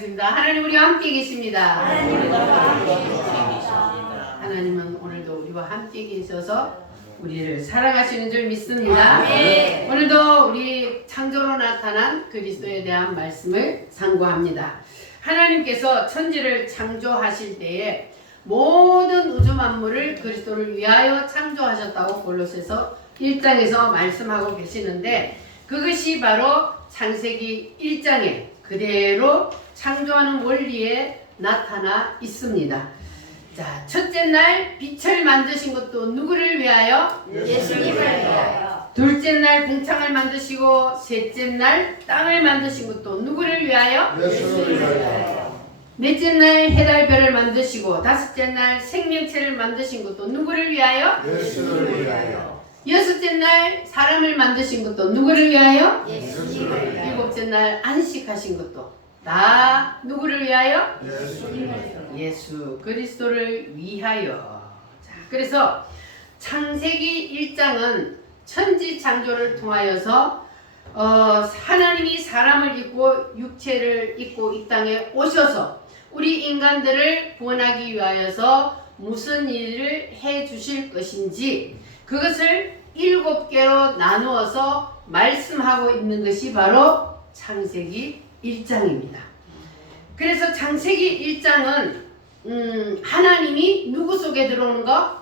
기도하겠습니다. 하나님 우리와 함께 계십니다. 하나님은 오늘도 우리와 함께 계셔서 우리를 사랑하시는 줄 믿습니다. 오늘도 우리 창조로 나타난 그리스도에 대한 말씀을 상고합니다. 하나님께서 천지를 창조하실 때에 모든 우주 만물을 그리스도를 위하여 창조하셨다고 골로새서 1장에서 말씀하고 계시는데, 그것이 바로 창세기 1장에 그대로 창조하는 원리에 나타나 있습니다. 자, 첫째 날 빛을 만드신 것도 누구를 위하여? 예수님을 위하여. 둘째 날 궁창을 만드시고 셋째 날 땅을 만드신 것도 누구를 위하여? 예수님을 위하여. 넷째 날 해달 별을 만드시고 다섯째 날 생명체를 만드신 것도 누구를 위하여? 예수님을 위하여. 여섯째 날 사람을 만드신 것도 누구를 위하여? 예수님을 위하여. 일곱째 날 안식하신 것도 다 누구를 위하여? 예수님을 위하여. 예수 그리스도를 위하여. 자, 그래서 창세기 1장은 천지 창조를 통하여서 하나님이 사람을 입고 육체를 입고 이 땅에 오셔서 우리 인간들을 구원하기 위하여서 무슨 일을 해 주실 것인지 그것을 7개로 나누어서 말씀하고 있는 것이 바로 창세기 1장입니다. 그래서 창세기 1장은 하나님이 누구 속에 들어오는 거?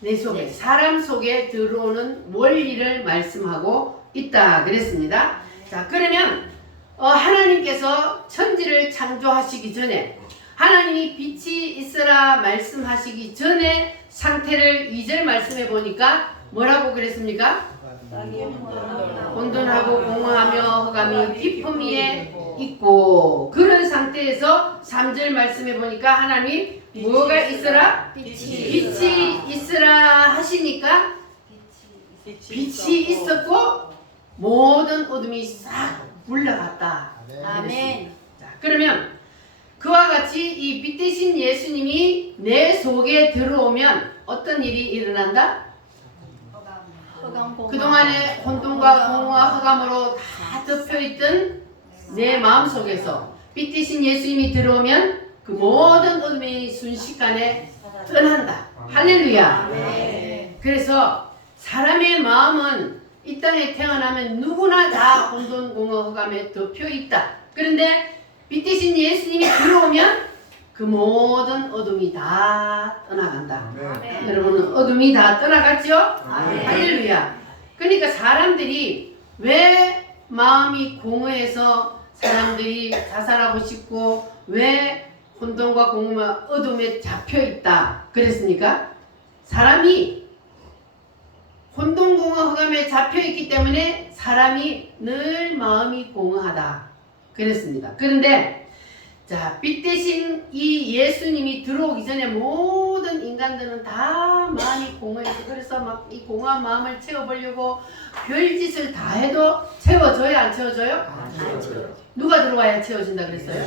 내 속에, 사람 속에 들어오는 원리를 말씀하고 있다 그랬습니다. 자, 그러면 하나님께서 천지를 창조하시기 전에, 하나님이 빛이 있으라 말씀하시기 전에 상태를 2절 말씀해 보니까 뭐라고 그랬습니까? 혼돈하고 공허하며 흑암이 깊음 위에 있고, 그런 상태에서 3절 말씀해 보니까 하나님이 뭐가 있으라? 빛이 있으라 하시니까 빛이 있었고 모든 어둠이 싹 물러갔다. 아멘. 자, 그러면 그와 같이 이 빛 대신 예수님이 내 속에 들어오면 어떤 일이 일어난다? 그동안에 혼돈과 공허와 흑암으로 다 덮여있던 내 마음속에서 빛 대신 예수님이 들어오면 그 모든 어둠이 순식간에 떠난다. 할렐루야. 그래서 사람의 마음은 이 땅에 태어나면 누구나 다 혼돈, 공허, 흑암에 덮여있다. 그런데 빛 대신 예수님이 들어오면 그 모든 어둠이 다 떠나간다. 여러분은 어둠이 다 떠나갔죠? 할렐루야. 그러니까 사람들이 왜 마음이 공허해서 사람들이 자살하고 싶고 왜 혼돈과 공허와 어둠에 잡혀있다 그랬습니까? 사람이 혼돈, 공허, 흑암에 잡혀있기 때문에 사람이 늘 마음이 공허하다 그랬습니다. 그런데 자, 빛 대신 이 예수님이 들어오기 전에 모든 인간들은 다 마음이 공허해서, 그래서 막 이 공허한 마음을 채워보려고 별짓을 다 해도 채워져요? 안 채워져요? 누가 들어와야 채워진다 그랬어요?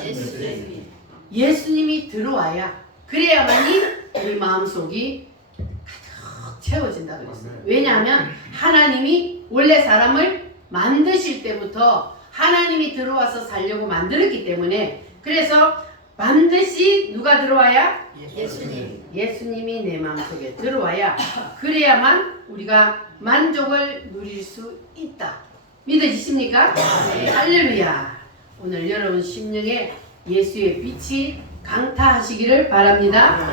예수님이 들어와야, 그래야만이 우리 마음속이 가득 채워진다 그랬어요. 왜냐하면 하나님이 원래 사람을 만드실 때부터 하나님이 들어와서 살려고 만들었기 때문에, 그래서 반드시 누가 들어와야? 예수님이 내 마음속에 들어와야, 그래야만 우리가 만족을 누릴 수 있다. 믿어지십니까? 할렐루야. 오늘 여러분 심령에 예수의 빛이 강타하시기를 바랍니다.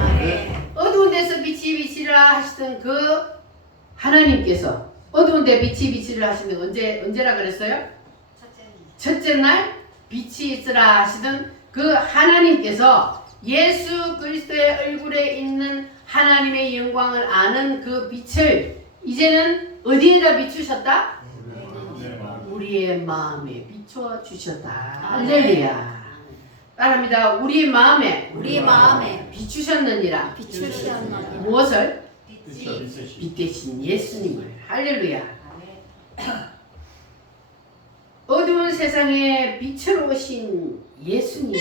어두운 데서 빛이 비치라 하시던 그 하나님께서 어두운 데 빛이 비치라 하시는 언제라 그랬어요? 첫째 날 빛이 있으라 하시던 그 하나님께서 예수 그리스도의 얼굴에 있는 하나님의 영광을 아는 그 빛을 이제는 어디에다 비추셨다? 우리의 마음에 비추어 주셨다. 할렐루야. 따라합니다. 우리의 마음에 비추셨느니라. 무엇을? 빛 대신 예수님을. 할렐루야. 어두운 세상에 빛으로 오신 예수님.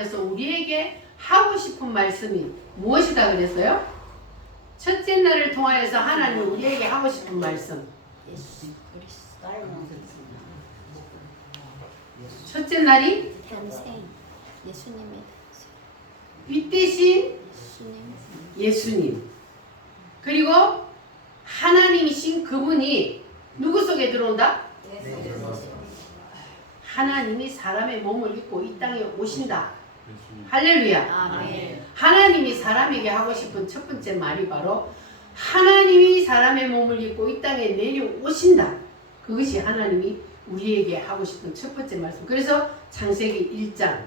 통하여서 우리에게 하고 싶은 말씀이 무엇이다 그랬어요? 첫째 날을 통하여서 하나님이 우리에게 하고 싶은 말씀. 첫째 날이 현생 예수님의 빛대신 예수님. 그리고 하나님이신 그분이 누구 속에 들어온다? 하나님이 사람의 몸을 입고 이 땅에 오신다. 할렐루야. 아멘. 하나님이 사람에게 하고 싶은 첫 번째 말이 바로 하나님이 사람의 몸을 입고 이 땅에 내려오신다. 그것이 하나님이 우리에게 하고 싶은 첫 번째 말씀. 그래서 창세기 1장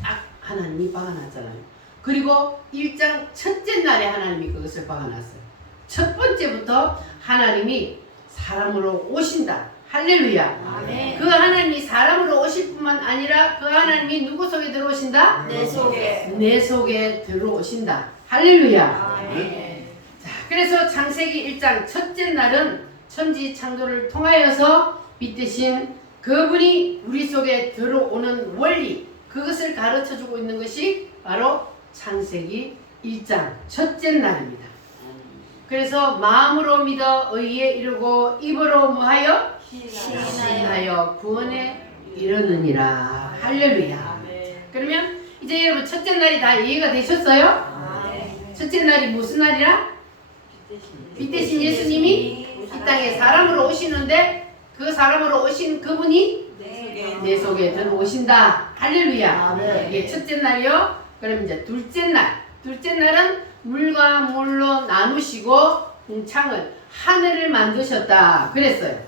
딱 하나님이 박아놨잖아요. 그리고 1장 첫째 날에 하나님이 그것을 박아놨어요. 첫 번째부터 하나님이 사람으로 오신다. 할렐루야. 아멘. 그 하나님이 사람으로 오실 뿐만 아니라 그 하나님이 누구 속에 들어오신다? 내 속에. 내 속에 들어오신다. 할렐루야. 아멘. 자, 그래서 창세기 1장 첫째 날은 천지 창조를 통하여서 빛대신 그분이 우리 속에 들어오는 원리, 그것을 가르쳐주고 있는 것이 바로 창세기 1장 첫째 날입니다. 그래서 마음으로 믿어 의에 이르고 입으로 뭐하여? 시인하여 구원에 이르느니라. 할렐루야. 그러면 이제 여러분 첫째 날이 다 이해가 되셨어요? 첫째 날이 무슨 날이라? 빛 대신 예수님이 이 땅에 사람으로 오시는데 그 사람으로 오신 그분이 내 속에 들어오신다. 할렐루야. 이게 첫째 날이요. 그럼 이제 둘째 날. 둘째 날은 물과 물로 나누시고 창을 하늘을 만드셨다. 그랬어요.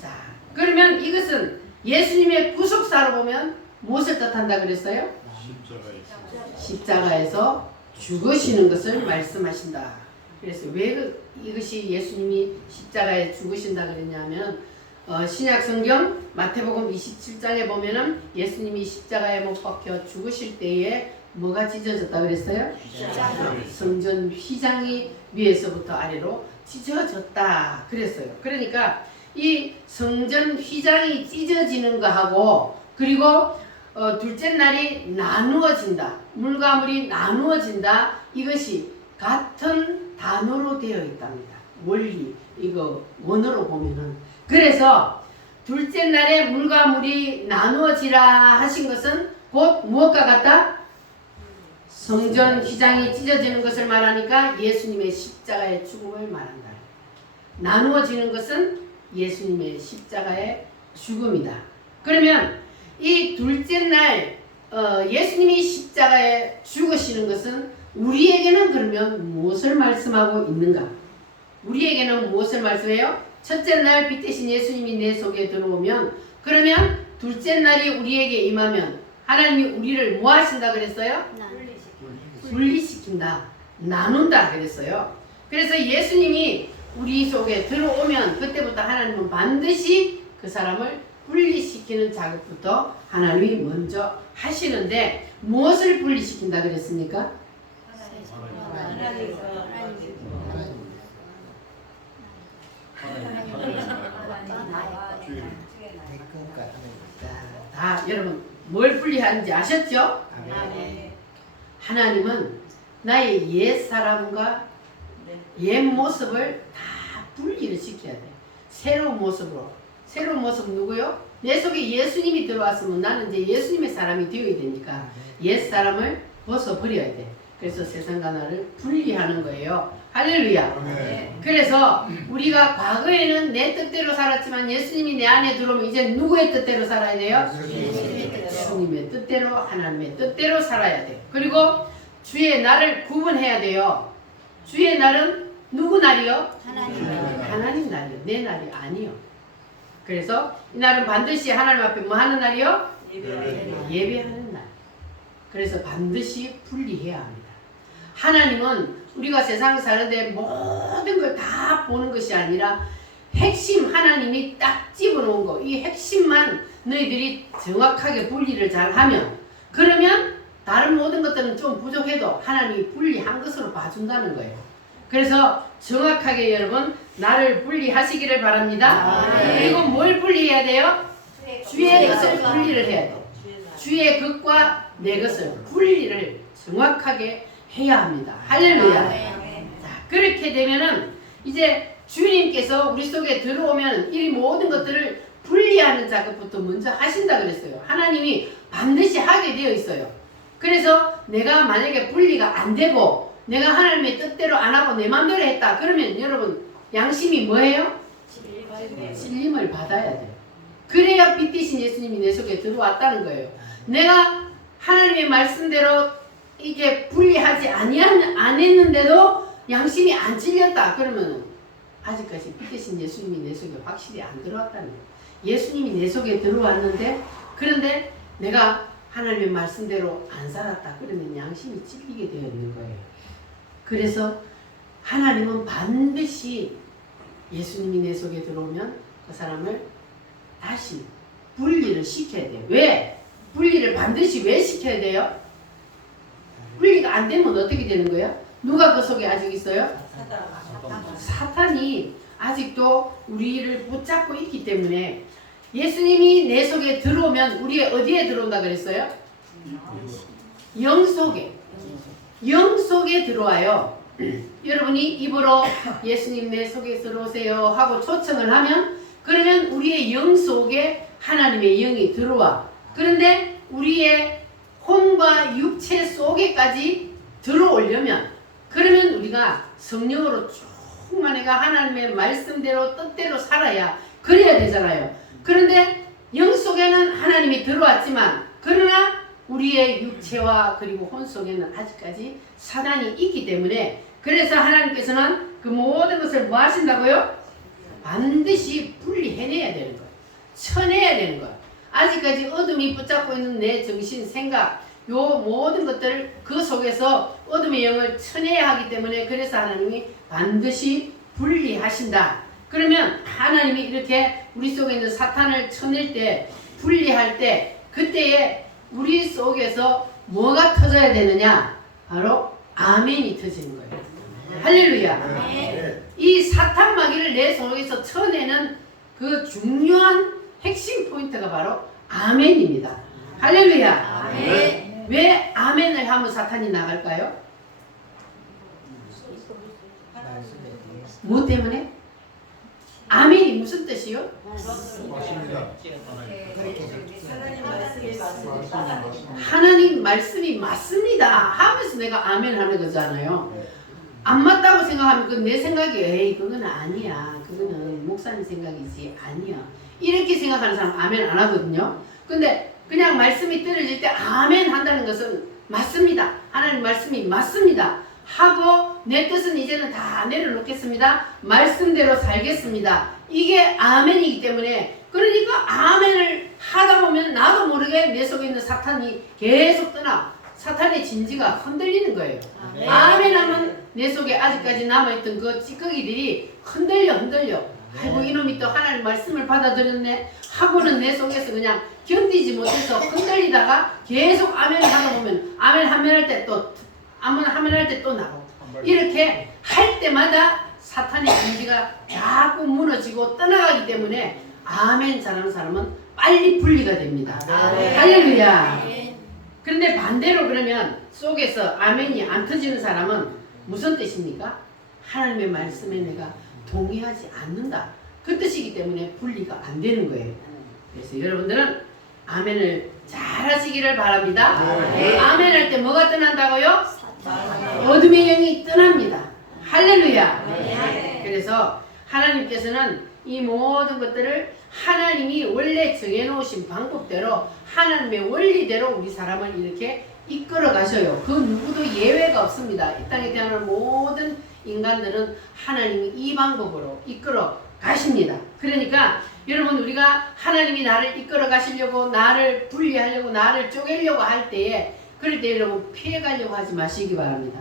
자, 그러면 이것은 예수님의 구속사로 보면 무엇을 뜻한다 그랬어요? 십자가에서 죽으시는 것을 말씀하신다. 그래서 왜 이것이 예수님이 십자가에 죽으신다 그랬냐면 신약 성경 마태복음 27장에 보면은 예수님이 십자가에 못 박혀 죽으실 때에 뭐가 찢어졌다 그랬어요? 성전 휘장이 위에서부터 아래로 찢어졌다 그랬어요. 그러니까 이 성전 휘장이 찢어지는 거하고 그리고 둘째 날이 나누어진다. 물과 물이 나누어진다. 이것이 같은 단어로 되어 있답니다. 원리 이거 원어로 보면은 그래서 둘째 날에 물과 물이 나누어지라 하신 것은 곧 무엇과 같다? 성전 휘장이 찢어지는 것을 말하니까 예수님의 십자가의 죽음을 말한다. 나누어지는 것은 예수님의 십자가의 죽음이다. 그러면 이 둘째 날 예수님이 십자가에 죽으시는 것은 우리에게는 그러면 무엇을 말씀하고 있는가? 우리에게는 무엇을 말씀해요? 첫째 날 빛 대신 예수님이 내 속에 들어오면 그러면 둘째 날이 우리에게 임하면 하나님이 우리를 뭐 하신다 그랬어요? 분리시킨다. 나눈다 그랬어요. 그래서 예수님이 우리 속에 들어오면 그때부터 하나님은 반드시 그 사람을 분리시키는 작업부터 하나님이 먼저 하시는데 무엇을 분리시킨다 그랬습니까? 다 여러분 뭘 분리하는지 아셨죠? 하나님은 나의 옛 사람과 옛 모습을 다 분리를 시켜야 돼. 새로운 모습으로. 새로운 모습 누구요? 내 속에 예수님이 들어왔으면 나는 이제 예수님의 사람이 되어야 되니까 옛 사람을 벗어버려야 돼. 그래서 세상과 나를 분리하는 거예요. 할렐루야. 그래서 우리가 과거에는 내 뜻대로 살았지만 예수님이 내 안에 들어오면 이제 누구의 뜻대로 살아야 돼요? 예수님의 뜻대로 하나님의 뜻대로 살아야 돼요. 그리고 주의 날을 구분해야 돼요. 주의 날은 누구 날이요? 하나님 날이요. 내 날이 아니요. 그래서 이 날은 반드시 하나님 앞에 뭐 하는 날이요? 예배하는 날. 그래서 반드시 분리해야 합니다. 하나님은 우리가 세상 사는데 모든 걸 다 보는 것이 아니라 핵심 하나님이 딱 집어놓은 거, 이 핵심만 너희들이 정확하게 분리를 잘 하면 그러면 다른 모든 것들은 좀 부족해도 하나님이 분리한 것으로 봐준다는 거예요. 그래서 정확하게 여러분 나를 분리하시기를 바랍니다. 그리고 뭘 분리해야 돼요? 주의 것을 분리를 해야 돼요. 주의 것과 내 것을 분리를 정확하게 해야 합니다. 할렐루야. 자, 그렇게 되면은 이제 주님께서 우리 속에 들어오면 이 모든 것들을 분리하는 작업부터 먼저 하신다 그랬어요. 하나님이 반드시 하게 되어 있어요. 그래서 내가 만약에 분리가 안 되고 내가 하나님의 뜻대로 안 하고 내 마음대로 했다. 그러면 여러분 양심이 뭐예요? 찔림을 받아야 돼요. 그래야 빛이신 예수님이 내 속에 들어왔다는 거예요. 내가 하나님의 말씀대로 이게 분리하지 안 했는데도 양심이 안 찔렸다. 그러면 아직까지 빛이신 예수님이 내 속에 확실히 안 들어왔다는 거예요. 예수님이 내 속에 들어왔는데 그런데 내가 하나님의 말씀대로 안 살았다. 그러면 양심이 찔리게 되어 있는 거예요. 그래서 하나님은 반드시 예수님이 내 속에 들어오면 그 사람을 다시 분리를 시켜야 돼요. 왜? 분리를 반드시 왜 시켜야 돼요? 분리가 안 되면 어떻게 되는 거예요? 누가 그 속에 아직 있어요? 사탄이 아직도 우리를 붙잡고 있기 때문에 예수님이 내 속에 들어오면 우리의 어디에 들어온다 그랬어요? 영 속에. 영 속에 들어와요. 여러분이 입으로 예수님 내 속에 들어오세요 하고 초청을 하면 그러면 우리의 영 속에 하나님의 영이 들어와. 그런데 우리의 혼과 육체 속에까지 들어오려면 그러면 우리가 성령으로 충만해가 하나님의 말씀대로 뜻대로 살아야 그래야 되잖아요. 그런데 영 속에는 하나님이 들어왔지만 그러나 우리의 육체와 그리고 혼 속에는 아직까지 사단이 있기 때문에 그래서 하나님께서는 그 모든 것을 뭐 하신다고요? 반드시 분리해내야 되는 거예요. 쳐내야 되는 거예요. 아직까지 어둠이 붙잡고 있는 내 정신, 생각 요 모든 것들을 그 속에서 어둠의 영을 쳐내야 하기 때문에 그래서 하나님이 반드시 분리하신다. 그러면 하나님이 이렇게 우리 속에 있는 사탄을 쳐낼 때 분리할 때 그때에 우리 속에서 뭐가 터져야 되느냐? 바로 아멘이 터지는 거예요. 할렐루야. 이 사탄 마귀를 내 속에서 쳐내는 그 중요한 핵심 포인트가 바로 아멘입니다. 할렐루야. 아멘. 왜 아멘을 하면 사탄이 나갈까요? 뭐 때문에? 아멘이 무슨 뜻이요? 하나님 말씀이 맞습니다 하면서 내가 아멘 하는 거잖아요. 안 맞다고 생각하면 그건 내 생각이 에이 그건 아니야. 그거는 목사님 생각이지 아니야. 이렇게 생각하는 사람 아멘 안 하거든요. 근데 그냥 말씀이 떨어질 때 아멘 한다는 것은 맞습니다. 하나님 말씀이 맞습니다. 하고 내 뜻은 이제는 다 내려놓겠습니다. 말씀대로 살겠습니다. 이게 아멘이기 때문에 그러니까 아멘을 하다 보면 나도 모르게 내 속에 있는 사탄이 계속 떠나 사탄의 진지가 흔들리는 거예요. 아멘 하면 내 속에 아직까지 남아있던 그 찌꺼기들이 흔들려. 아이고 이놈이 또 하나님 말씀을 받아들였네 하고는 내 속에서 그냥 견디지 못해서 흔들리다가 계속 아멘을 하다 보면 아멘 하면 할 때 또 아멘 할 때 또 나오고 이렇게 할 때마다 사탄의 진지가 자꾸 무너지고 떠나가기 때문에 아멘 잘하는 사람은 빨리 분리가 됩니다. 할렐루야. 그런데 반대로 그러면 속에서 아멘이 안 터지는 사람은 무슨 뜻입니까? 하나님의 말씀에 내가 동의하지 않는다. 그 뜻이기 때문에 분리가 안 되는 거예요. 그래서 여러분들은 아멘을 잘 하시기를 바랍니다. 아멘 할 때 뭐가 떠난다고요? 어둠의 영이 떠납니다. 할렐루야. 그래서 하나님께서는 이 모든 것들을 하나님이 원래 정해놓으신 방법대로 하나님의 원리대로 우리 사람을 이렇게 이끌어 가셔요. 그 누구도 예외가 없습니다. 이 땅에 태어난 모든 인간들은 하나님이 이 방법으로 이끌어 가십니다. 그러니까 여러분 우리가 하나님이 나를 이끌어 가시려고 나를 분리하려고 나를 쪼개려고 할 때에 그럴 때 여러분 피해가려고 하지 마시기 바랍니다.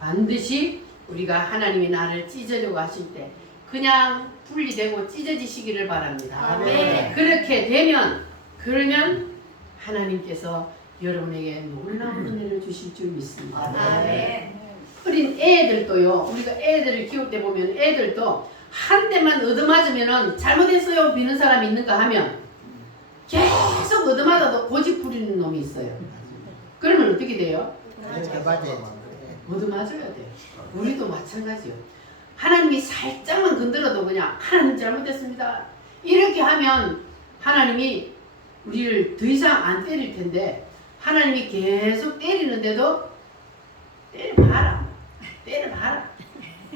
반드시 우리가 하나님이 나를 찢으려고 하실 때 그냥 분리되고 찢어지시기를 바랍니다. 아멘. 그렇게 되면 그러면 하나님께서 여러분에게 놀라운 은혜를 주실 줄 믿습니다. 아멘. 어린 애들도요. 우리가 애들을 키울 때 보면 애들도 한 대만 얻어맞으면 잘못했어요 비는 사람이 있는가 하면 계속 얻어맞아도 고집 부리는 놈이 있어요. 그러면 어떻게 돼요? 얻어맞아야 돼. 우리도 마찬가지요. 하나님이 살짝만 건드려도 그냥 하나님 잘못했습니다. 이렇게 하면 하나님이 우리를 더 이상 안 때릴 텐데 하나님이 계속 때리는데도 때려봐라.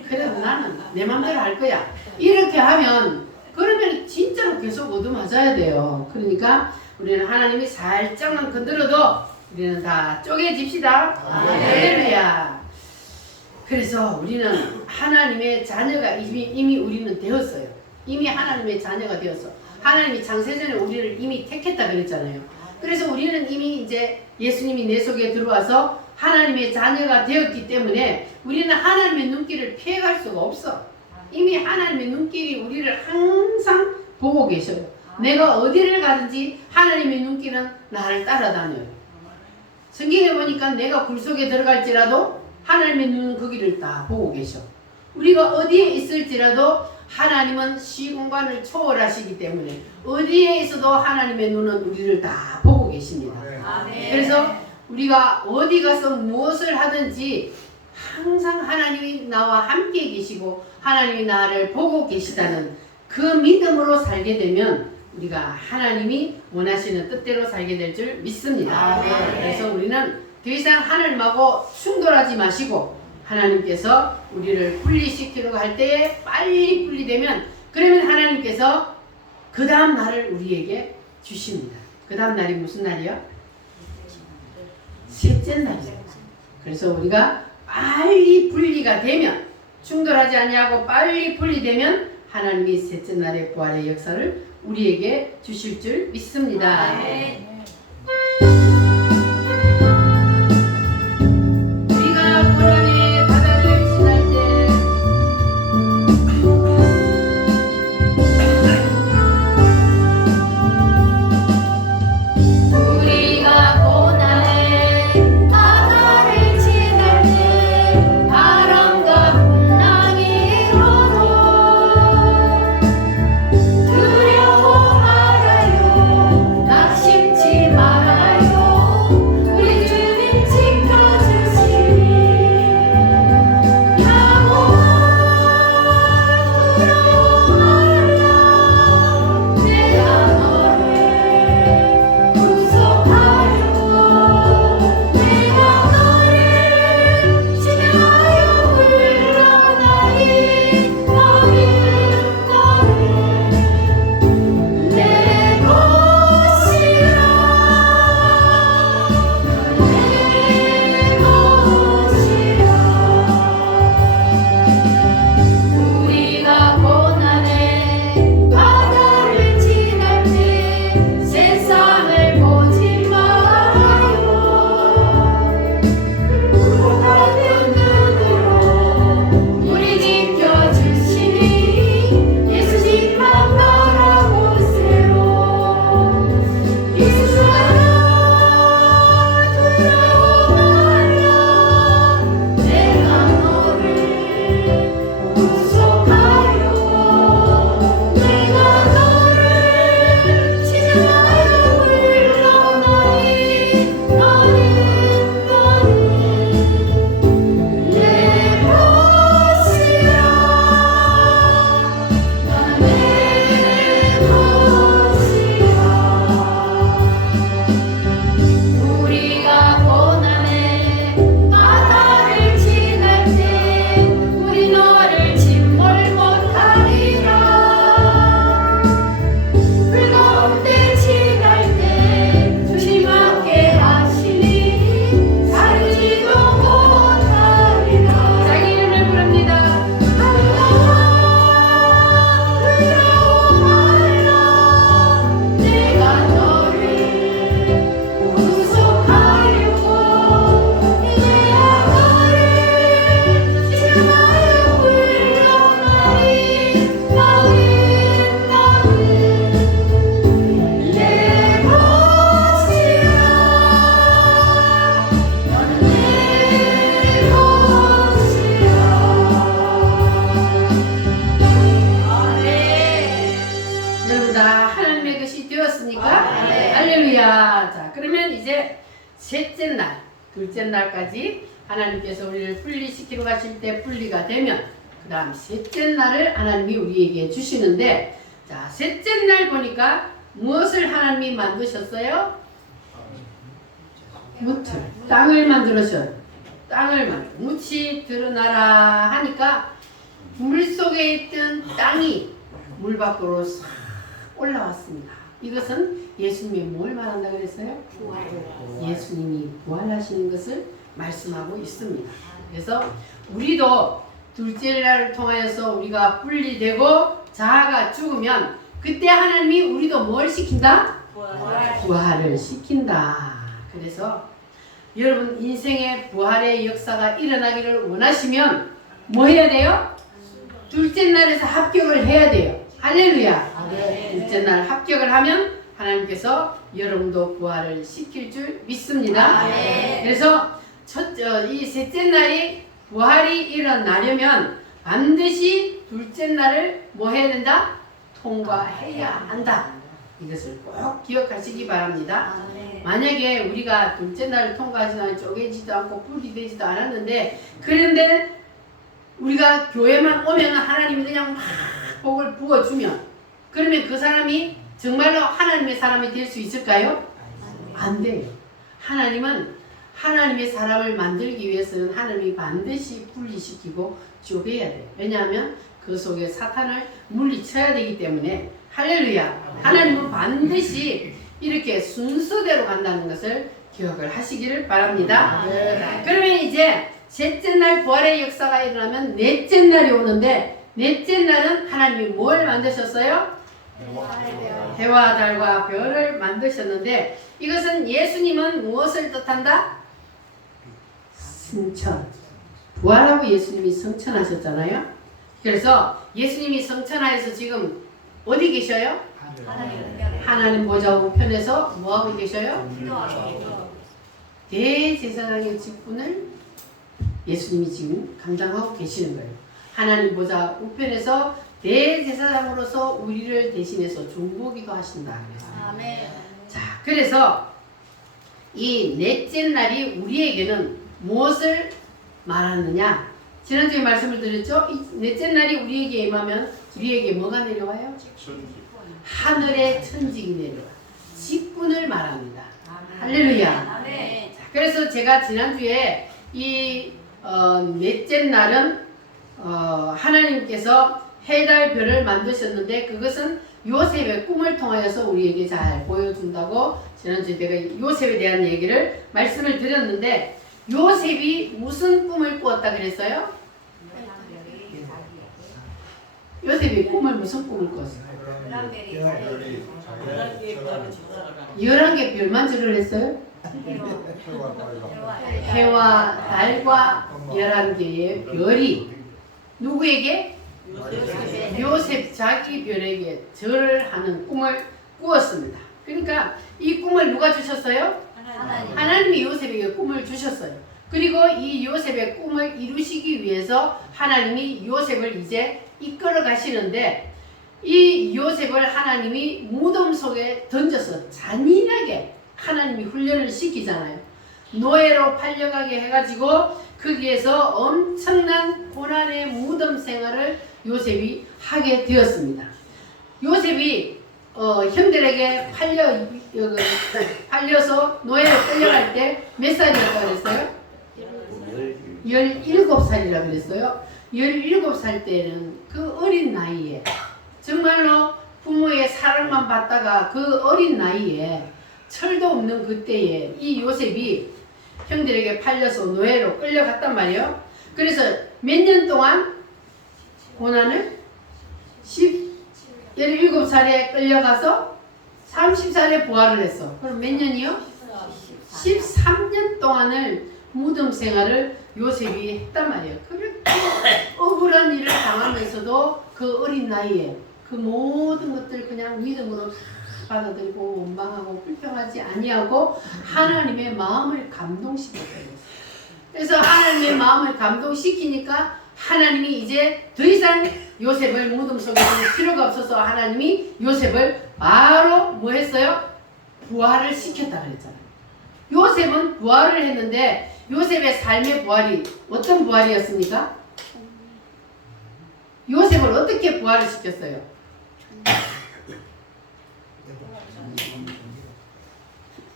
그래도 나는 내 맘대로 할 거야. 이렇게 하면 그러면 진짜로 계속 얻어맞아야 돼요. 그러니까 우리는 하나님이 살짝만 건드려도 우리는 다 쪼개집시다. 할렐루야. 그래서 우리는 하나님의 자녀가 이미 우리는 되었어요. 이미 하나님의 자녀가 되었어. 하나님이 창세전에 우리를 이미 택했다 그랬잖아요. 그래서 우리는 이미 이제 예수님이 내 속에 들어와서 하나님의 자녀가 되었기 때문에 우리는 하나님의 눈길을 피해갈 수가 없어. 이미 하나님의 눈길이 우리를 항상 보고 계셔요. 내가 어디를 가든지 하나님의 눈길은 나를 따라다녀요. 성경에 보니까 내가 굴 속에 들어갈지라도 하나님의 눈은 거기를 다 보고 계셔. 우리가 어디에 있을지라도 하나님은 시공간을 초월하시기 때문에 어디에 있어도 하나님의 눈은 우리를 다 보고 계십니다. 그래서 우리가 어디 가서 무엇을 하든지 항상 하나님이 나와 함께 계시고 하나님이 나를 보고 계시다는 그 믿음으로 살게 되면 우리가 하나님이 원하시는 뜻대로 살게 될 줄 믿습니다. 그래서 우리는 더 이상 하나님하고 충돌하지 마시고 하나님께서 우리를 분리시키려고 할 때에 빨리 분리되면 그러면 하나님께서 그 다음 날을 우리에게 주십니다. 그 다음 날이 무슨 날이요? 셋째 날이에요. 그래서 우리가 빨리 분리가 되면 충돌하지 아니하고 빨리 분리되면 하나님이 셋째 날의 부활의 역사를 우리에게 주실 줄 믿습니다. 우리가 고난의 바다를 지날 때 우리가 고난의 바다를 지날 때 바람과 풍랑이 일어도 두려워 말아요. 낙심치 그러면 이제 셋째 날, 둘째 날까지 하나님께서 우리를 분리시키러 가실 때 분리가 되면 그 다음 셋째 날을 하나님이 우리에게 주시는데, 자, 셋째 날 보니까 무엇을 하나님이 만드셨어요? 무틀, 땅을 만들으셨어요. 땅을 묻이 드러나라 하니까 물속에 있던 땅이 물 밖으로 싹 올라왔습니다. 이것은 예수님이 뭘 말한다 그랬어요? 예수님이 부활하시는 것을 말씀하고 있습니다. 그래서 우리도 둘째 날을 통하여서 우리가 분리되고 자아가 죽으면 그때 하나님이 우리도 뭘 시킨다? 부활을 시킨다. 그래서 여러분 인생의 부활의 역사가 일어나기를 원하시면 뭐 해야 돼요? 둘째 날에서 합격을 해야 돼요. 할렐루야. 둘째 날 합격을 하면 하나님께서 여러분도 부활을 시킬 줄 믿습니다. 그래서 이 셋째 날이 부활이 일어나려면 반드시 둘째 날을 뭐 해야 된다? 통과해야 한다. 이것을 꼭 기억하시기 바랍니다. 만약에 우리가 둘째 날을 통과하지 않고 쪼개지도 않고 불이 되지도 않았는데, 그런데 우리가 교회만 오면 하나님이 그냥 막 복을 부어주면, 그러면 그 사람이 정말로 하나님의 사람이 될 수 있을까요? 안 돼요. 하나님은 하나님의 사람을 만들기 위해서는 하나님이 반드시 분리시키고 쪼개야 돼요. 왜냐하면 그 속에 사탄을 물리쳐야 되기 때문에. 할렐루야. 하나님은 반드시 이렇게 순서대로 간다는 것을 기억을 하시기를 바랍니다. 그러면 이제 셋째 날 부활의 역사가 일어나면 넷째 날이 오는데, 넷째 날은 하나님이 뭘 만드셨어요? 해와 달과 별을 만드셨는데, 이것은 예수님은 무엇을 뜻한다? 승천. 부활하고 예수님이 성천하셨잖아요. 그래서 예수님이 성천하여서 지금 어디 계셔요? 하나님 보좌 우편에서 뭐하고 계셔요? 대제사장의 직분을 예수님이 지금 감당하고 계시는 거예요. 하나님 보좌 우편에서 대제사장으로서 우리를 대신해서 중보기도 하신다. 자, 그래서 이 넷째 날이 우리에게는 무엇을 말하느냐? 지난주에 말씀을 드렸죠? 이 넷째 날이 우리에게 임하면 우리에게 뭐가 내려와요? 하늘의 천직이 내려와. 직분을 말합니다. 할렐루야. 자, 그래서 제가 지난주에 이 넷째 날은 하나님께서 해달 별을 만드셨는데, 그것은 요셉의 꿈을 통하여서 우리에게 잘 보여준다고 지난주에 제가 요셉에 대한 얘기를 말씀을 드렸는데, 요셉이 무슨 꿈을 꾸었다 그랬어요? 요셉이 꿈을 무슨 꿈을 꿨어요? 11개 별만 절을 했어요? 해와 달과 11개의 별이 누구에게? 요셉 자기 별에게 절을 하는 꿈을 꾸었습니다. 그러니까 이 꿈을 누가 주셨어요? 하나님이 요셉에게 꿈을 주셨어요. 그리고 이 요셉의 꿈을 이루시기 위해서 하나님이 요셉을 이제 이끌어 가시는데, 이 요셉을 하나님이 무덤 속에 던져서 잔인하게 하나님이 훈련을 시키잖아요. 노예로 팔려가게 해가지고 거기에서 엄청난 고난의 무덤 생활을 요셉이 하게 되었습니다. 요셉이 형들에게 팔려서 노예로 끌려갈 때 몇 살이라고 그랬어요? 17살이라고 그랬어요. 17살 때는 그 어린 나이에 정말로 부모의 사랑만 받다가 그 어린 나이에 철도 없는 그때에 이 요셉이 형들에게 팔려서 노예로 끌려갔단 말이에요. 그래서 몇 년 동안 고난을 17살에 끌려가서 30살에 부활을 했어. 그럼 몇 년이요? 13년 동안을 무덤 생활을 요셉이 했단 말이에요. 그렇게 억울한 일을 당하면서도 그 어린 나이에 그 모든 것들 그냥 믿음으로 다 받아들이고 원망하고 불평하지 아니하고 하나님의 마음을 감동시켰어요. 그래서 하나님의 마음을 감동시키니까 하나님이 이제 더 이상 요셉을 무덤 속에 둘 필요가 없어서 하나님이 요셉을 바로 뭐 했어요? 부활을 시켰다 그랬잖아요. 요셉은 부활을 했는데 요셉의 삶의 부활이 어떤 부활이었습니까? 요셉을 어떻게 부활을 시켰어요?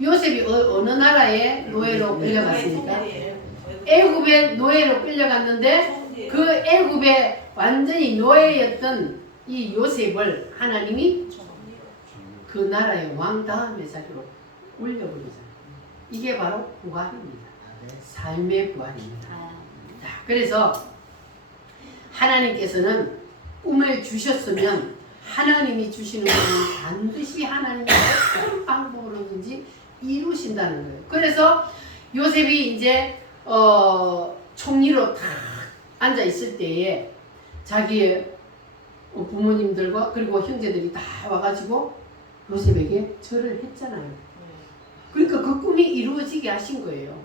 요셉이 어느 나라의 노예로 끌려갔습니까? 애굽의 노예로 끌려갔는데 그 애굽의 완전히 노예였던 이 요셉을 하나님이 그 나라의 왕 다음의 자리로 올려버리잖아요. 이게 바로 부활입니다. 삶의 부활입니다. 자, 그래서 하나님께서는 꿈을 주셨으면 하나님이 주시는 것은 반드시 하나님이 어떤 방법으로든지 이루신다는 거예요. 그래서 요셉이 이제 총리로 탁 앉아 있을 때에 자기의 부모님들과 그리고 형제들이 다 와가지고 요셉에게 절을 했잖아요. 그러니까 그 꿈이 이루어지게 하신 거예요.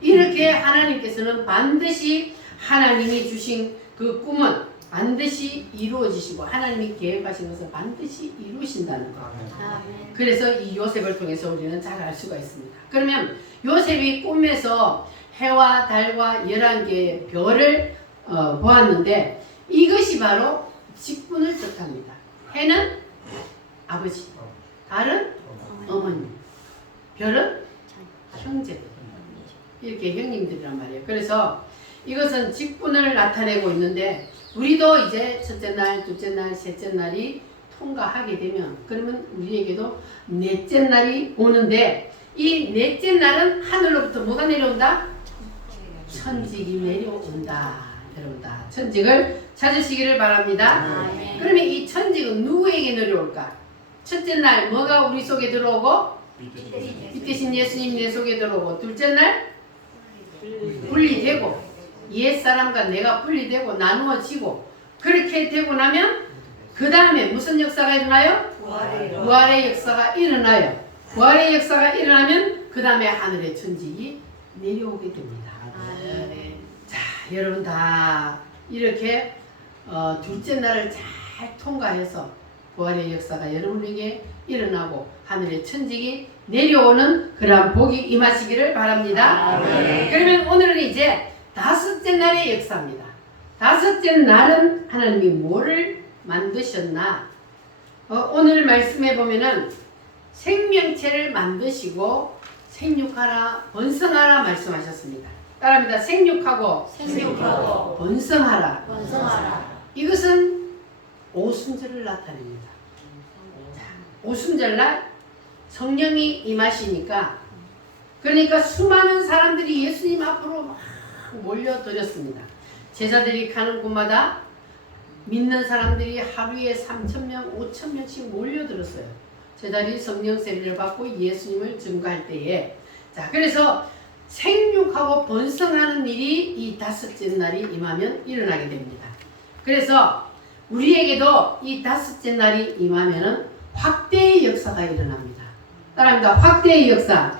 이렇게 하나님께서는 반드시 하나님이 주신 그 꿈은 반드시 이루어지시고 하나님이 계획하신 것을 반드시 이루신다는 거예요. 그래서 이 요셉을 통해서 우리는 잘 알 수가 있습니다. 그러면 요셉이 꿈에서 해와 달과 11개의 별을 보았는데 이것이 바로 직분을 뜻합니다. 해는 아버지, 달은 어머니, 별은 형제들. 이렇게 형님들이란 말이에요. 그래서 이것은 직분을 나타내고 있는데 우리도 이제 첫째 날, 둘째 날, 셋째 날이 통과하게 되면 그러면 우리에게도 넷째 날이 오는데 이 넷째 날은 하늘로부터 뭐가 내려온다? 천직이 내려온다. 내려온다. 천직을 찾으시기를 바랍니다. 그러면 이 천직은 누구에게 내려올까? 첫째 날 뭐가 우리 속에 들어오고 이 대신 예수님 내 속에 들어오고 둘째 날 분리되고 옛사람과 내가 분리되고 나누어지고 그렇게 되고 나면 그 다음에 무슨 역사가 일어나요? 부활의 역사가 일어나요. 부활의 역사가 일어나면 그 다음에 하늘의 천직이 내려오게 됩니다. 자, 여러분 다 이렇게 둘째 날을 잘 통과해서 부활의 역사가 여러분에게 일어나고 하늘의 천직이 내려오는 그러한 복이 임하시기를 바랍니다. 그러면 오늘은 이제 다섯째 날의 역사입니다. 다섯째 날은 하나님이 뭐를 만드셨나? 오늘 말씀해 보면은 생명체를 만드시고 생육하라 번성하라 말씀하셨습니다. 따라합니다. 생육하고 번성하라. 이것은 오순절을 나타냅니다. 오순절날 성령이 임하시니까 그러니까 수많은 사람들이 예수님 앞으로 막 몰려들었습니다. 제자들이 가는 곳마다 믿는 사람들이 하루에 3,000명, 5,000명씩 몰려들었어요. 제자들이 성령 세례를 받고 예수님을 증거할 때에 자 그래서 생육하고 번성하는 일이 이 다섯째 날이 임하면 일어나게 됩니다. 그래서 우리에게도 이 다섯째 날이 임하면은 확대의 역사가 일어납니다. 따라합니다. 확대의 역사.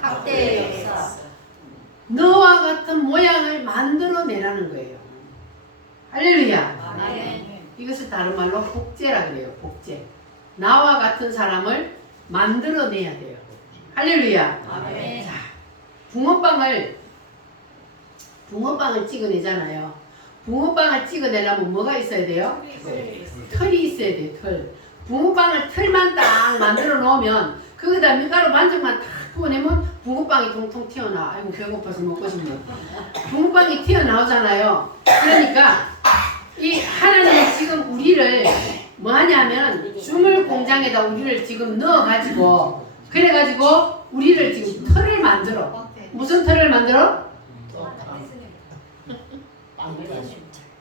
너와 같은 모양을 만들어내라는 거예요. 할렐루야. 이것을 다른 말로 복제라 그래요. 복제. 나와 같은 사람을 만들어내야 돼요. 할렐루야. 자, 붕어빵을 찍어내잖아요. 붕어빵을 찍어내려면 뭐가 있어야 돼요? 털이 있어야 돼요. 털. 붕어빵을 털만 딱 만들어 놓으면 거기다 밀가루 반죽만 딱 부어내면 붕어빵이 통통 튀어나와. 아이고 배고파서 먹고 싶네. 붕어빵이 튀어나오잖아요. 그러니까 이 하나님은 지금 우리를 뭐 하냐면 주물 공장에다 우리를 지금 넣어가지고 그래가지고 우리를 지금 털을 만들어. 무슨 털을 만들어?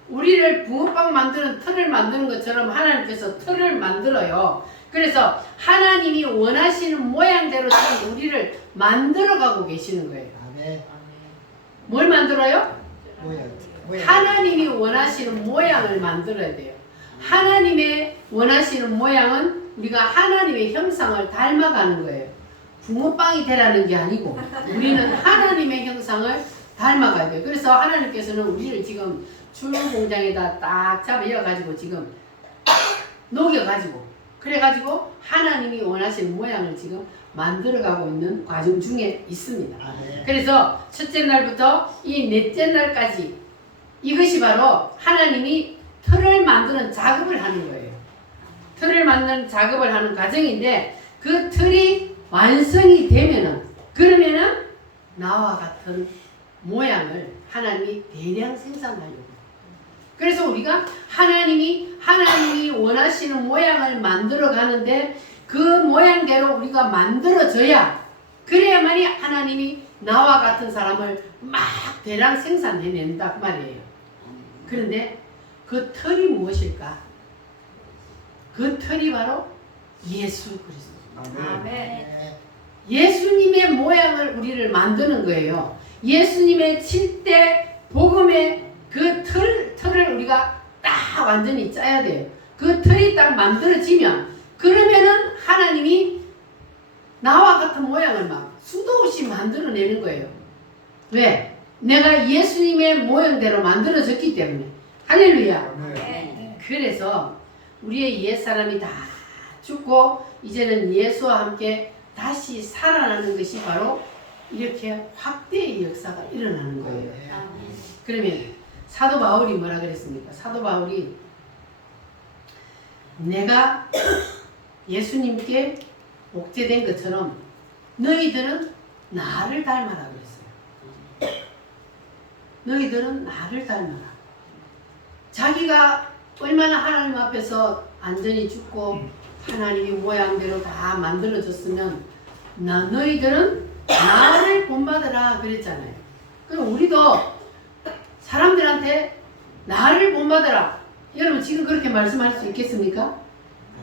우리를 붕어빵 만드는 털을 만드는 것처럼 하나님께서 털을 만들어요. 그래서 하나님이 원하시는 모양대로 지금 우리를 만들어가고 계시는 거예요. 뭘 만들어요? 하나님이 원하시는 모양을 만들어야 돼요. 하나님의 원하시는 모양은 우리가 하나님의 형상을 닮아가는 거예요. 붕어빵이 되라는 게 아니고 우리는 하나님의 형상을 닮아가야 돼요. 그래서 하나님께서는 우리를 지금 줄 공장에다 딱 잡아가지고 지금 녹여가지고 그래가지고 하나님이 원하시는 모양을 지금 만들어가고 있는 과정 중에 있습니다. 그래서 첫째 날부터 이 넷째 날까지 이것이 바로 하나님이 틀을 만드는 작업을 하는 거예요. 틀을 만드는 작업을 하는 과정인데 그 틀이 완성이 되면은 그러면은 나와 같은 모양을 하나님이 대량 생산하려고. 그래서 우리가 하나님이 원하시는 모양을 만들어 가는데 그 모양대로 우리가 만들어져야 그래야만이 하나님이 나와 같은 사람을 막 대량 생산해낸다 그 말이에요. 그런데 그 틀이 무엇일까? 그 틀이 바로 예수 그리스도. 아멘. 예수님의 모양을 우리를 만드는 거예요. 예수님의 7대 복음의 그 틀을 우리가 딱 완전히 짜야 돼요. 그 틀이 딱 만들어지면 그러면은 하나님이 나와 같은 모양을 막 수도 없이 만들어내는 거예요. 왜? 내가 예수님의 모양대로 만들어졌기 때문에. 할렐루야. 그래서 우리의 옛사람이 다 죽고 이제는 예수와 함께 다시 살아나는 것이 바로 이렇게 확대의 역사가 일어나는 거예요. 그러면 사도 바울이 뭐라 그랬습니까? 사도 바울이 내가 예수님께 옥죄된 것처럼 너희들은 나를 닮아라 그랬어요. 너희들은 나를 닮아라. 자기가 얼마나 하나님 앞에서 안전히 죽고 하나님이 모양대로 다 만들어졌으면 너희들은 나를 본받으라 그랬잖아요. 그럼 우리도 사람들한테 나를 본받으라. 여러분 지금 그렇게 말씀할 수 있겠습니까?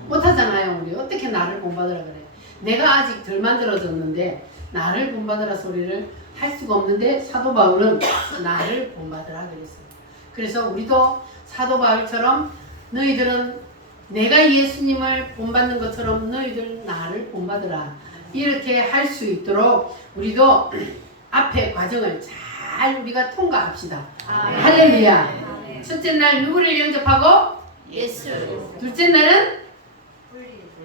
못하잖아요. 우리 어떻게 나를 본받으라 그래. 내가 아직 덜 만들어졌는데 나를 본받으라 소리를 할 수가 없는데 사도 바울은 나를 본받으라 그랬어요. 그래서 우리도 사도 바울처럼 너희들은 내가 예수님을 본받는 것처럼 너희들 나를 본받으라. 이렇게 할 수 있도록 우리도 앞에 과정을 잘 우리가 통과합시다. 할렐루야. 첫째 날 누구를 영접하고? 예수. 둘째 날은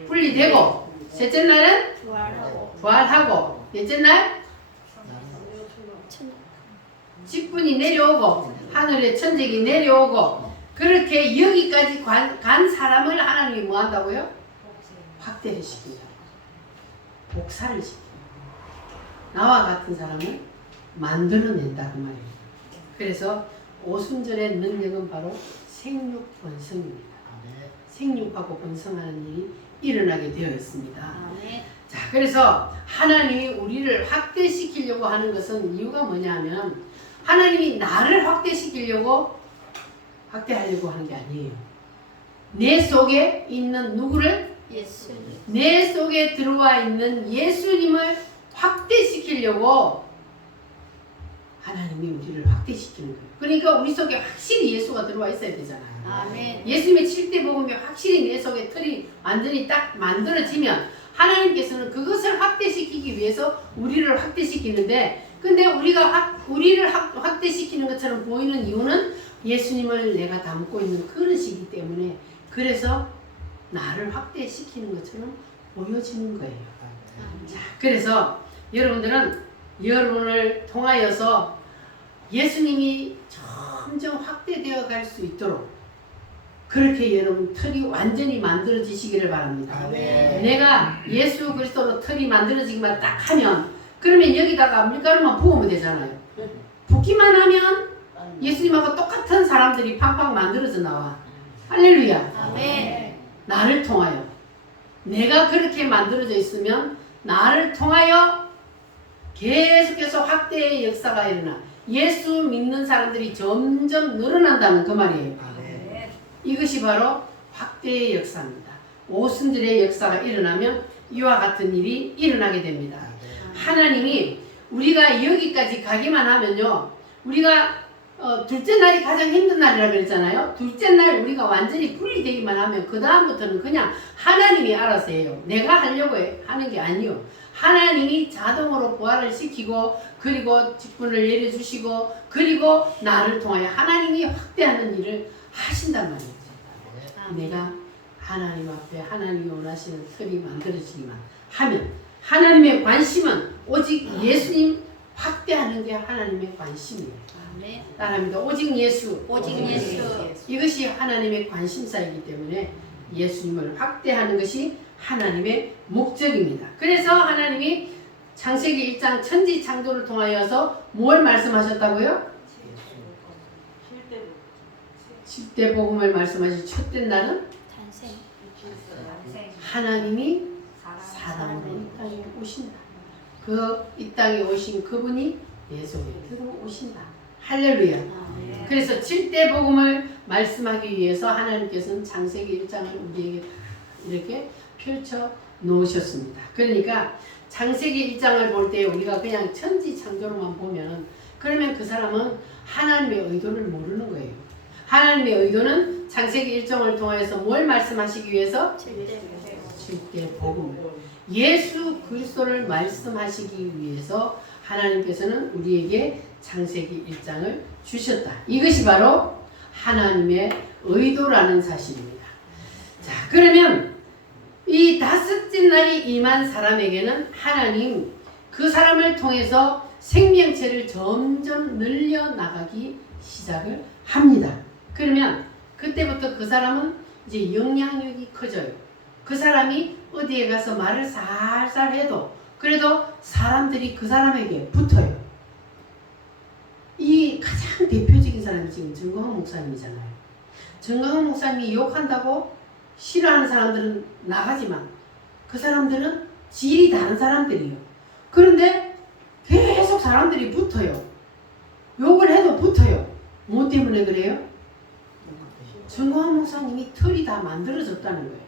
분리되고 셋째 날은 부활하고 넷째 날 직분이 내려오고 하늘에 천직이 내려오고 그렇게 여기까지 간 사람을 하나님이 뭐 한다고요? 확대를 시킨다. 복사를 시킨다. 나와 같은 사람을 만들어낸다 그 말이에요. 그래서 오순절의 능력은 바로 생육 번성입니다. 생육하고 번성하는 일이 일어나게 되어 있습니다. 자, 그래서 하나님이 우리를 확대시키려고 하는 것은 이유가 뭐냐면 하나님이 나를 확대시키려고 확대하려고 하는 게 아니에요. 내 속에 있는 누구를? 예수님. 내 속에 들어와 있는 예수님을 확대시키려고 하나님이 우리를 확대시키는 거예요. 그러니까 우리 속에 확실히 예수가 들어와 있어야 되잖아요. 아멘. 예수님의 7대 복음이 확실히 내 속에 틀이 완전히 딱 만들어지면 하나님께서는 그것을 확대시키기 위해서 우리를 확대시키는데 근데 우리를 확대시키는 것처럼 보이는 이유는 예수님을 내가 담고 있는 그릇이기 때문에 그래서 나를 확대시키는 것처럼 보여지는 거예요. 자, 그래서 여러분을 통하여서 예수님이 점점 확대되어 갈 수 있도록 그렇게 여러분 틀이 완전히 만들어지시기를 바랍니다. 내가 예수 그리스도로 틀이 만들어지기만 딱 하면 그러면 여기다가 밀가루만 부으면 되잖아요. 붓기만 하면 예수님하고 똑같은 사람들이 팡팡 만들어져 나와. 할렐루야. 아멘. 나를 통하여 내가 그렇게 만들어져 있으면 나를 통하여 계속해서 확대의 역사가 일어나 예수 믿는 사람들이 점점 늘어난다는 그 말이에요. 이것이 바로 확대의 역사입니다. 오순절의 역사가 일어나면 이와 같은 일이 일어나게 됩니다. 하나님이 우리가 여기까지 가기만 하면요. 우리가 둘째 날이 가장 힘든 날이라고 그랬잖아요. 둘째 날 우리가 완전히 분리되기만 하면 그 다음부터는 그냥 하나님이 알아서 해요. 내가 하려고 하는 게 아니요. 하나님이 자동으로 부활을 시키고 그리고 직분을 내려주시고 그리고 나를 통하여 하나님이 확대하는 일을 하신단 말이에요. 내가 하나님 앞에 하나님이 원하시는 틀이 만들어지기만 하면 하나님의 관심은 오직 예수님 확대하는 게 하나님의 관심이에요. 아멘. 따라합니다. 오직 예수. 오직 예수. 이것이 하나님의 관심사이기 때문에 예수님을 확대하는 것이 하나님의 목적입니다. 그래서 하나님이 창세기 1장 천지 창조를 통하여서 뭘 말씀하셨다고요? 7대 복음을 말씀하신 첫째 날은 탄생. 하나님이 사람으로 이 땅에 오신다. 이 땅에 오신 그분이 내 속에 들어오신다. 할렐루야. 아멘. 그래서 7대 복음을 말씀하기 위해서 하나님께서는 창세기 1장을 우리에게 이렇게 펼쳐 놓으셨습니다. 그러니까 창세기 1장을 볼 때 우리가 그냥 천지 창조로만 보면 그러면 그 사람은 하나님의 의도를 모르는 거예요. 하나님의 의도는 창세기 1장을 통해서 뭘 말씀하시기 위해서? 7대 복음을 예수 그리스도를 말씀하시기 위해서 하나님께서는 우리에게 창세기 1장을 주셨다. 이것이 바로 하나님의 의도라는 사실입니다. 자, 그러면 이 다섯째 날이 임한 사람에게는 하나님 그 사람을 통해서 생명체를 점점 늘려나가기 시작을 합니다. 그러면 그때부터 그 사람은 이제 영향력이 커져요. 그 사람이 어디에 가서 말을 살살 해도 그래도 사람들이 그 사람에게 붙어요. 이 가장 대표적인 사람이 지금 정광훈 목사님이잖아요. 정광훈 목사님이 욕한다고 싫어하는 사람들은 나가지만 그 사람들은 질이 다른 사람들이에요. 그런데 계속 사람들이 붙어요. 욕을 해도 붙어요. 뭐 때문에 그래요? 정광훈 목사님이 틀이 다 만들어졌다는 거예요.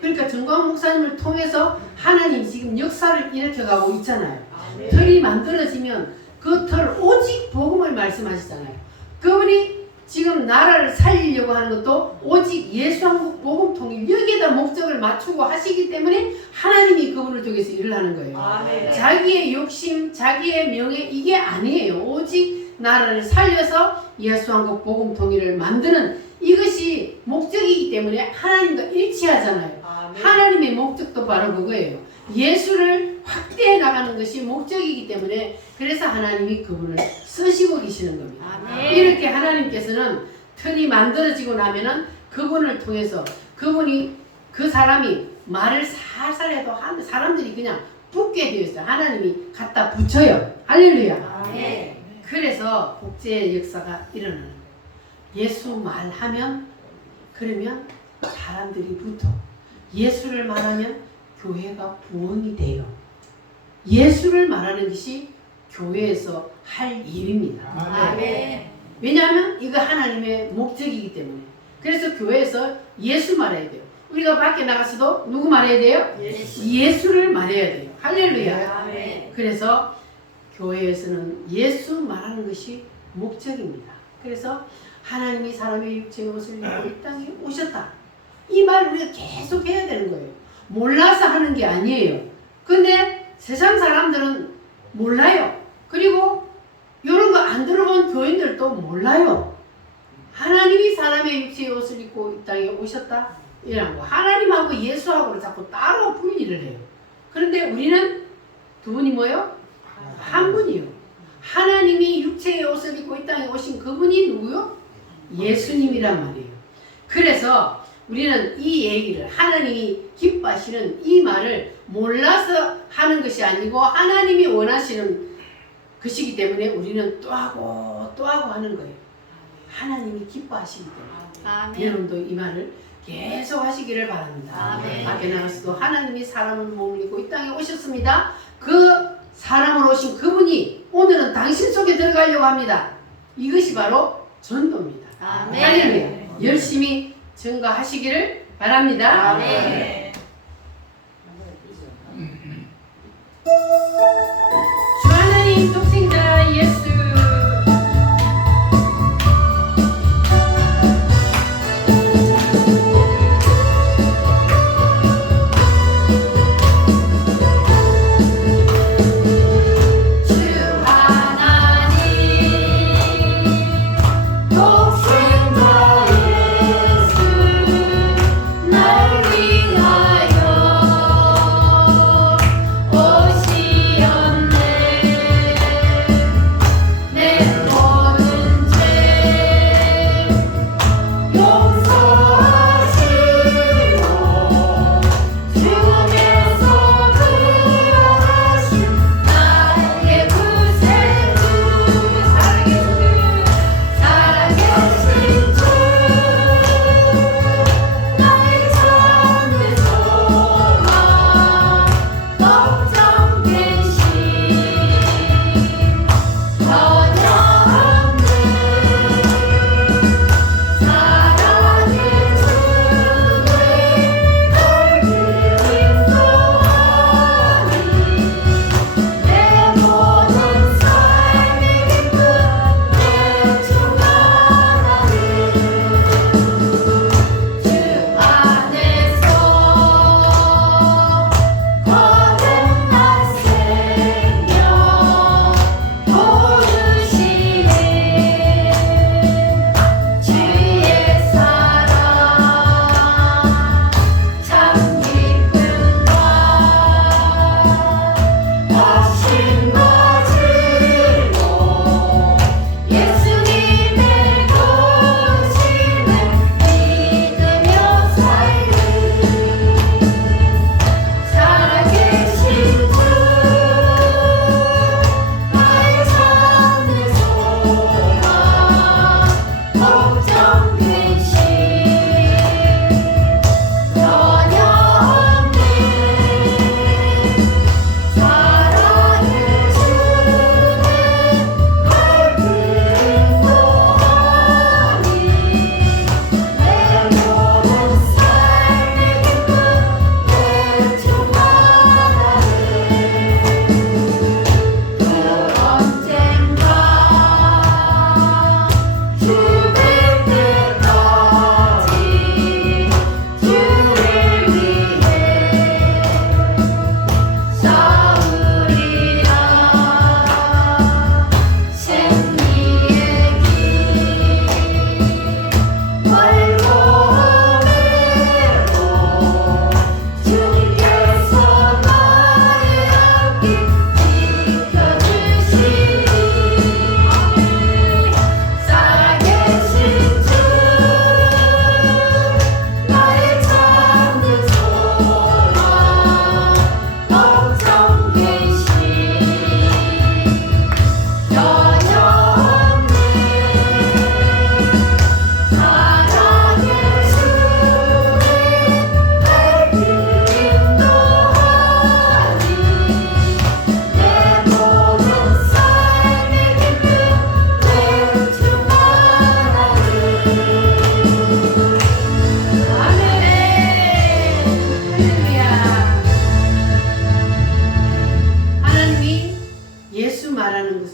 그러니까 정광훈 목사님을 통해서 하나님 지금 역사를 일으켜가고 있잖아요. 틀이 만들어지면 그 틀 오직 복음을 말씀하시잖아요. 그분이 지금 나라를 살리려고 하는 것도 오직 예수 한국 복음 통일 여기에다 목적을 맞추고 하시기 때문에 하나님이 그분을 통해서 일을 하는 거예요. 아멘. 자기의 욕심, 자기의 명예 이게 아니에요. 오직 나라를 살려서 예수 한국 복음 통일을 만드는 이것이 목적이기 때문에 하나님과 일치하잖아요. 하나님의 목적도 바로 그거예요. 예수를 확대해 나가는 것이 목적이기 때문에 그래서 하나님이 그분을 쓰시고 계시는 겁니다. 아멘. 이렇게 하나님께서는 틀이 만들어지고 나면은 그분을 통해서 그분이 그 사람이 말을 살살 해도 사람들이 그냥 붙게 되어 있어요. 하나님이 갖다 붙여요. 할렐루야. 아멘. 그래서 복제의 역사가 일어나는 거예요. 예수 말하면 그러면 사람들이 붙어. 예수를 말하면 교회가 부흥이 돼요. 예수를 말하는 것이 교회에서 할 일입니다. 아멘. 왜냐하면 이거 하나님의 목적이기 때문에. 그래서 교회에서 예수 말해야 돼요. 우리가 밖에 나가서도 누구 말해야 돼요? 예수를 말해야 돼요. 할렐루야. 아멘. 그래서 교회에서는 예수 말하는 것이 목적입니다. 그래서 하나님이 사람의 육체의 옷을 입고 이 땅에 오셨다. 이 말을 우리가 계속 해야 되는 거예요. 몰라서 하는 게 아니에요. 근데 세상 사람들은 몰라요. 그리고 이런 거 안 들어본 교인들도 몰라요. 하나님이 사람의 육체의 옷을 입고 이 땅에 오셨다. 이런 거. 하나님하고 예수하고 자꾸 따로 분리를 해요. 그런데 우리는 두 분이 뭐예요? 한 분이요. 하나님이 육체의 옷을 입고 이 땅에 오신 그분이 누구요? 예수님이란 말이에요. 그래서 우리는 이 얘기를 하나님이 기뻐하시는 이 말을 몰라서 하는 것이 아니고 하나님이 원하시는 것이기 때문에 우리는 또 하고 또 하고 하는 거예요. 하나님이 기뻐하시기 때문에 아멘. 여러분도 이 말을 계속 하시기를 바랍니다. 아멘. 밖에 나가서도 하나님이 사람을 몸을 입고 이 땅에 오셨습니다. 그 사람으로 오신 그분이 오늘은 당신 속에 들어가려고 합니다. 이것이 바로 전도입니다. 아멘. 할렐루야. 열심히 증거하시기를 바랍니다. 아멘. 주 하나님 독생자 예수 독생자 예수 날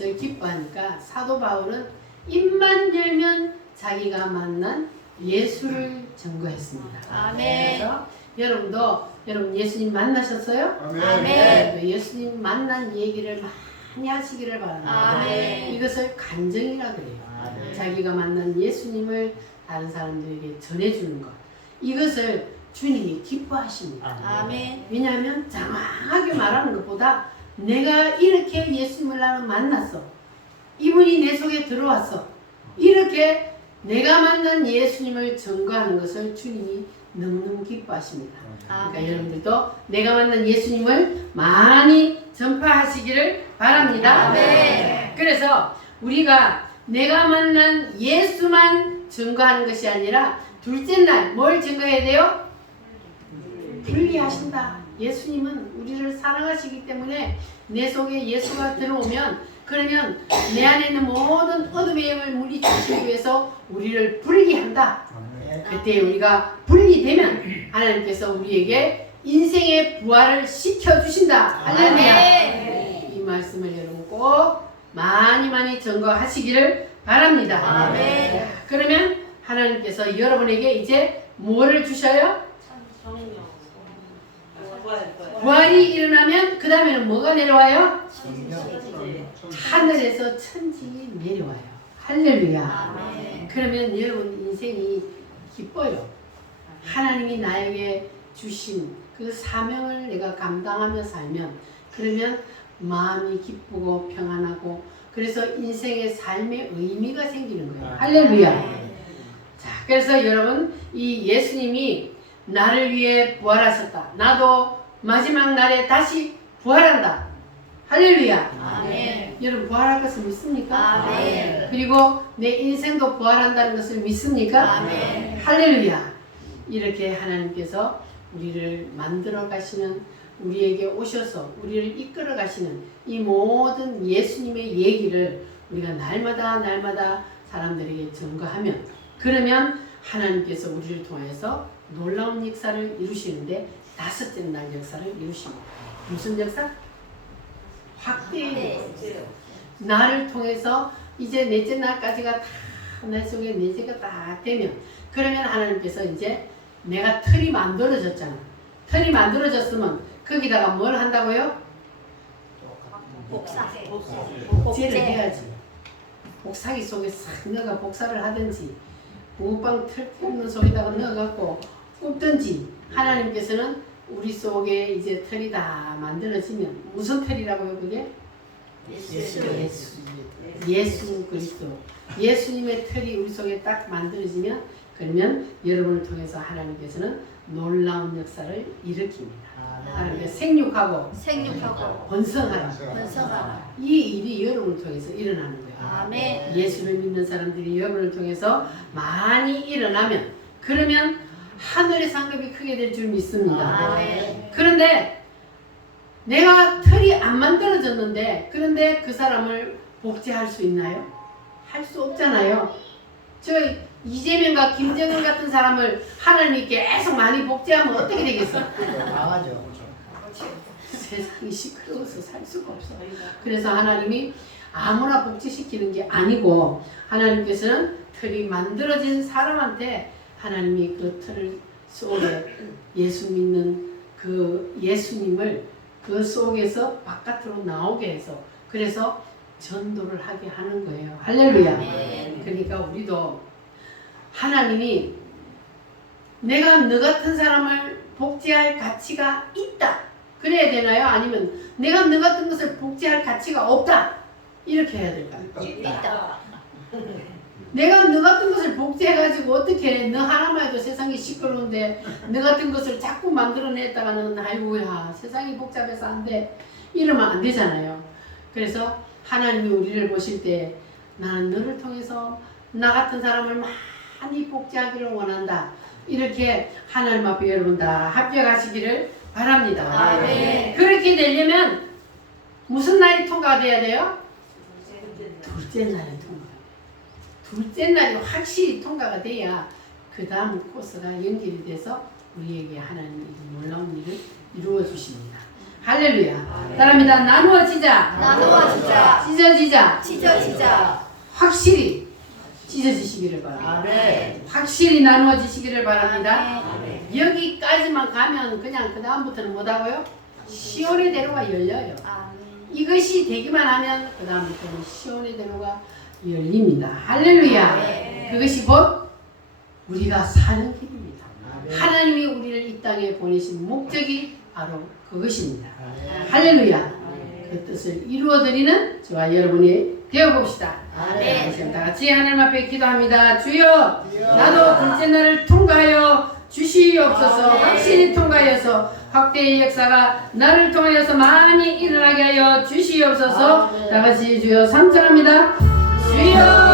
이것을 기뻐하니까 사도 바울은 입만 열면 자기가 만난 예수를 증거했습니다. 아멘. 그래서 여러분 예수님 만나셨어요? 아멘. 네, 예수님 만난 얘기를 많이 하시기를 바랍니다. 아멘. 이것을 간증이라 그래요. 아멘. 자기가 만난 예수님을 다른 사람들에게 전해주는 것. 이것을 주님이 기뻐하십니다. 아멘. 왜냐하면 장황하게 말하는 것보다 내가 이렇게 예수님을 나는 만났어. 이분이 내 속에 들어왔어. 이렇게 내가 만난 예수님을 증거하는 것을 주님이 너무너무 기뻐하십니다. 그러니까 아멘. 여러분들도 내가 만난 예수님을 많이 전파하시기를 바랍니다. 아멘. 그래서 우리가 내가 만난 예수만 증거하는 것이 아니라 둘째 날 뭘 증거해야 돼요? 분리하신다. 예수님은 우리를 사랑하시기 때문에 내 속에 예수가 들어오면 그러면 내 안에 있는 모든 어둠의 영을 물리치기 위해서 우리를 분리한다. 그때 우리가 분리되면 하나님께서 우리에게 인생의 부활을 시켜주신다. 할렐루야. 아멘. 이 말씀을 여러분 꼭 많이 증거하시기를 바랍니다. 아멘. 그러면 하나님께서 여러분에게 이제 뭐를 주셔요? 부활이 일어나면 그 다음에는 뭐가 내려와요? 하늘에서 천지 내려와요. 할렐루야. 아멘. 그러면 여러분 인생이 기뻐요. 하나님이 나에게 주신 그 사명을 내가 감당하며 살면 그러면 마음이 기쁘고 평안하고 그래서 인생의 삶의 의미가 생기는 거예요. 할렐루야. 자, 그래서 여러분 이 예수님이 나를 위해 부활하셨다. 나도 마지막 날에 다시 부활한다. 할렐루야. 아멘. 여러분 부활할 것을 믿습니까? 아멘. 그리고 내 인생도 부활한다는 것을 믿습니까? 아멘. 할렐루야. 이렇게 하나님께서 우리를 만들어 가시는 우리에게 오셔서 우리를 이끌어 가시는 이 모든 예수님의 얘기를 우리가 날마다 사람들에게 증거하면 그러면 하나님께서 우리를 통해서 놀라운 역사를 이루시는데 다섯째 날 역사를 이루십니다. 무슨 역사? 확대의 역사. 나를 통해서 이제 넷째 날까지가 다 내 속에 넷째가 딱 되면 그러면 하나님께서 이제 내가 틀이 만들어졌잖아. 틀이 만들어졌으면 거기다가 뭘 한다고요? 복사. 복제를 해야지. 복사기 속에 싹 넣어가 복사를 하든지 붕어빵 틀 굽는 속에다가 넣어갖고 굽든지 하나님께서는 우리 속에 이제 틀이 다 만들어지면 무슨 틀이라고요 그게? 예수 그리스도 예수님의 틀이 우리 속에 딱 만들어지면 그러면 여러분을 통해서 하나님께서는 놀라운 역사를 일으킵니다. 하나님께서 생육하고 번성하라. 이 일이 여러분을 통해서 일어나는 거예요. 아멘. 예수를 믿는 사람들이 여러분을 통해서 많이 일어나면 그러면 하늘의 상급이 크게 될 줄 믿습니다. 아멘. 그런데 내가 틀이 안 만들어졌는데 그런데 그 사람을 복제할 수 있나요? 할 수 없잖아요. 저 이재명과 김정은 같은 사람을 하나님이 계속 많이 복제하면 어떻게 되겠어? 나가죠. 세상이 시끄러워서 살 수가 없어. 그래서 하나님이 아무나 복제시키는 게 아니고 하나님께서는 틀이 만들어진 사람한테 하나님이 그 틀 속에 예수 믿는 그 예수님을 그 속에서 바깥으로 나오게 해서 그래서 전도를 하게 하는 거예요. 할렐루야. 아멘. 그러니까 우리도 하나님이 내가 너 같은 사람을 복제할 가치가 있다. 그래야 되나요? 아니면 내가 너 같은 것을 복제할 가치가 없다. 이렇게 해야 될까요? 있다. 내가 너 같은 것을 복제해가지고 어떻게 해? 너 하나만 해도 세상이 시끄러운데 너 같은 것을 자꾸 만들어냈다가는 아이고야 세상이 복잡해서 안 돼. 이러면 안 되잖아요. 그래서 하나님이 우리를 보실 때 나는 너를 통해서 나 같은 사람을 많이 복제하기를 원한다. 이렇게 하나님 앞에 여러분 다 합격하시기를 바랍니다. 아멘. 그렇게 되려면 무슨 날이 통과돼야 돼요? 둘째 날이 통과. 둘째 날이 확실히 통과가 돼야 그 다음 코스가 연결이 돼서 우리에게 하나님이 놀라운 일을 이루어 주십니다. 할렐루야. 따라합니다. 나누어지자. 나누어지자. 찢어지자. 찢어지자. 확실히 찢어지시기를 바랍니다. 아멘. 확실히 나누어지시기를 바랍니다. 아멘. 여기까지만 가면 그냥 그 다음부터는 뭐다고요? 시온의 대로가 열려요. 아멘. 이것이 되기만 하면 그 다음부터는 시온의 대로가 열립니다. 할렐루야. 아멘. 그것이 곧 우리가 사는 길입니다. 하나님이 우리를 이 땅에 보내신 목적이 바로 그것입니다. 할렐루야. 그 뜻을 이루어드리는 저와 여러분이 되어봅시다. 아멘. 지금 다 같이 하나님 앞에 기도합니다. 주여, 나도 둘째 날을 통과하여 주시옵소서. 아멘. 확실히 통과하여서 확대의 역사가 나를 통하여서 많이 일어나게 하여 주시옵소서. 다 같이 주여 삼천합니다. 주여.